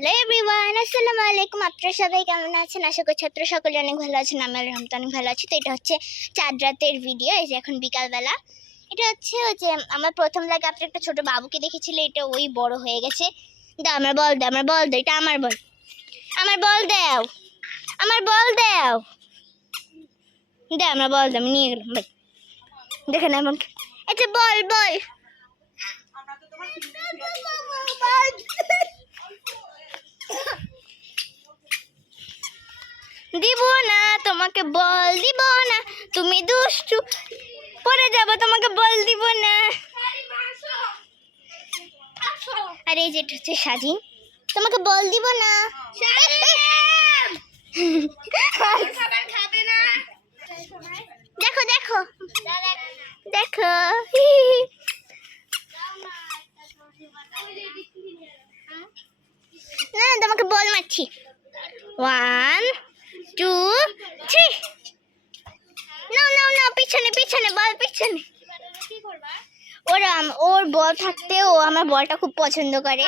Hello everyone, আসসালামু আলাইকুম। আপনারা সবাই কেমন আছেন? আশা করছি আপনারা সকলে অনেক ভালো আছেন। আমি আলহামদুলিল্লাহ অনেক ভালো আছি। তো এটা হচ্ছে চাঁদ রাতের ভিডিও। এই যে এখন বিকালবেলা। এটা হচ্ছে ওই যে আমার প্রথম লাগে আপনি একটা ছোট বাবুকে দেখেছিলে, এটা ওই বড় হয়ে গেছে। দাও আমার বল, দাও আমার বল, দাও, এটা আমার বল, আমার বল দাও, আমার বল দাও, দাও আমার বল দাও, আমি নিয়ে গেলাম ভাই। দেখেন এমন এটা বল বল দিব না তোমাকে, বল দিব না, তুমি দুষ্টু, পরে যাবো, তোমাকে বল দিব না। আর এই যেটা হচ্ছে স্বাধীন, তোমাকে বল দিব না। দেখো দেখো দেখো, না না তোমাকে বল মারছি। 1 2 3, নাও নাও নাও, পিছনে পিছনে বল, পিছনে। ওর বল থাকতে ও আমার বলটা খুব পছন্দ করে,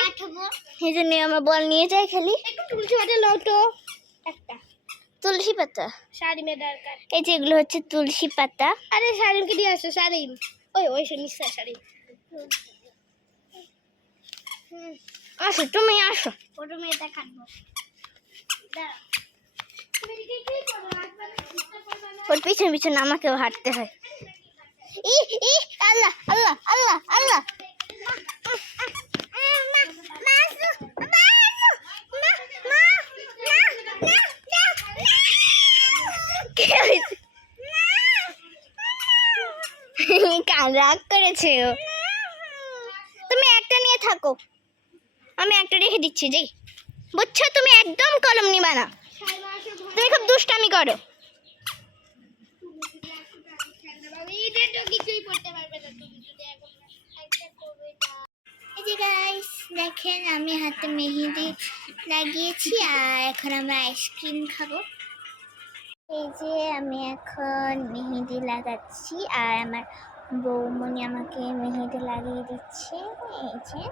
এই জন্য আমার বল নিয়ে যায় খালি। তুলসী পাতা নাও তো একটা, তুলসী পাতা শাড়িমে দরকার। এই যে এগুলো হচ্ছে তুলসী পাতা। আরে শাড়িমকে দিয়ে আসো, শাড়িম ওই ওই সে মিশা শাড়িম। আসো তুমি আসো, ফটো মেয়েটা কাটবো। ওর পিছনে পিছনে আমাকেও হাঁটতে হয়। ই ই আল্লাহ আল্লাহ আল্লাহ আল্লাহ, কান রাগ করেছে ও। তুমি একটা নিয়ে থাকো, আমি একটা রেখে দিচ্ছি। যাই, বুঝছো? তুমি একদম কলম নিবা না, তুমি খুব দুষ্টামি করো। এই যে গাইস দেখেন, আমি হাতে মেহেদি লাগিয়েছি আর এখন আমরা আইসক্রিম খাবো। এই যে আমি এখন মেহেদি লাগাচ্ছি আর আমার বৌমনি আমাকে মেহেদি লাগিয়ে দিচ্ছে। এই যে,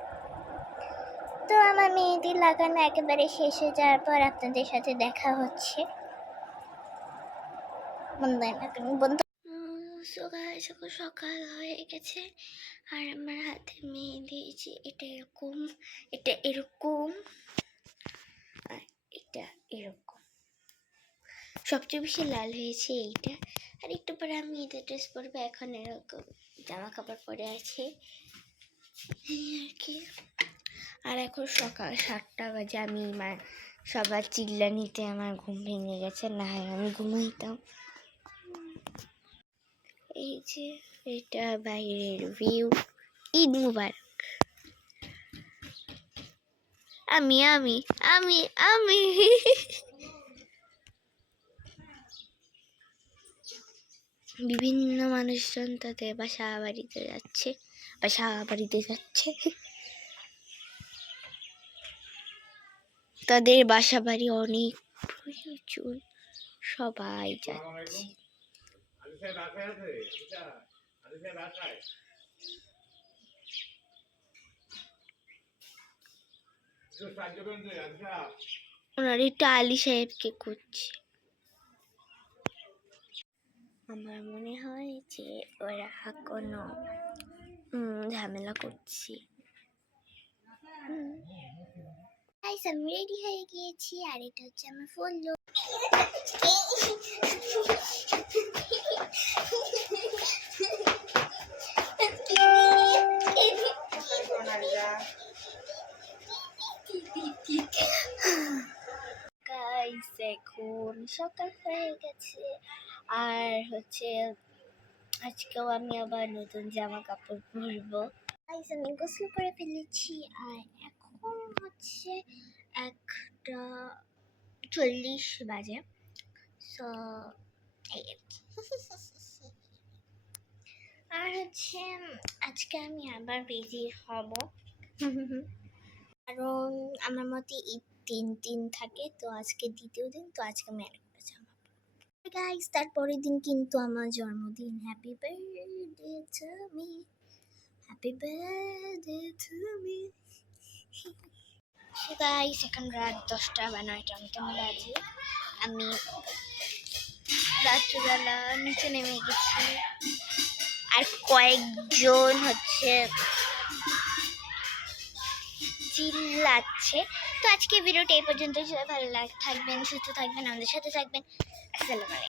তো আমার মেহেদি লাগানো একেবারে শেষ হয়ে যাওয়ার পর আপনাদের সাথে দেখা হচ্ছে। সকাল হয়ে গেছে আর আমার হাতে মেহেদি, এটা এরকম, এটা এরকম, আর এটা এরকম। সবচেয়ে বেশি লাল হয়েছে এইটা। আর একটু পরে আমি ঈদের ড্রেস পরবো, এখন এরকম জামা কাপড় পরে আছে আর কি। আর এখন সকাল 7টা বাজে, আমি সবার চিল্লানিতে আমার ঘুম ভেঙে গেছে, না আমি ঘুমাইতাম। এই যে এটা বাইরের ভিউ। ঈদ মুবারক। আমি আমি আমি আমি বিভিন্ন মানুষজন তাদের বাসা বাড়িতে যাচ্ছে, তাদের বাসা বাড়ি অনেক প্রয়োজন, সবাই যাচ্ছে। ওনার একটু আলী সাহেবকে করছে। আমার মনে হয় যে ওরা কোনো ঝামেলা করছে। আমি রেডি হয়ে গিয়েছি আর এটা হচ্ছে আমার ফুল লুক। এখন সকাল হয়ে গেছে আর হচ্ছে আজকেও আমি আবার নতুন জামা কাপড় পরবো। আমি গোসল করে ফেলেছি আর এখন হচ্ছে 1:40 বাজে। সো আর হচ্ছে আজকে আমি আবার বিজি হব, কারণ আমার মতে ঈদ 3 দিন থাকে, তো আজকে দ্বিতীয় দিন, তো আজকে আমি আরেকটা জামা পরবো। গাইস, তারপরের দিন কিন্তু আমার জন্মদিন। Happy birthday to me, happy birthday to me. Guys এখন রাত 10টা বা 9টার মতন বাজে। আমি রাত্রিবেলা নিচে নেমে গেছি, আর কয়েকজন হচ্ছে চিল্লাচ্ছে। তো আজকে ভিডিওটা এই পর্যন্ত। সবাই ভালো থাকবেন, সুস্থ থাকবেন, আমাদের সাথে থাকবেন। আসসালামু আলাইকুম।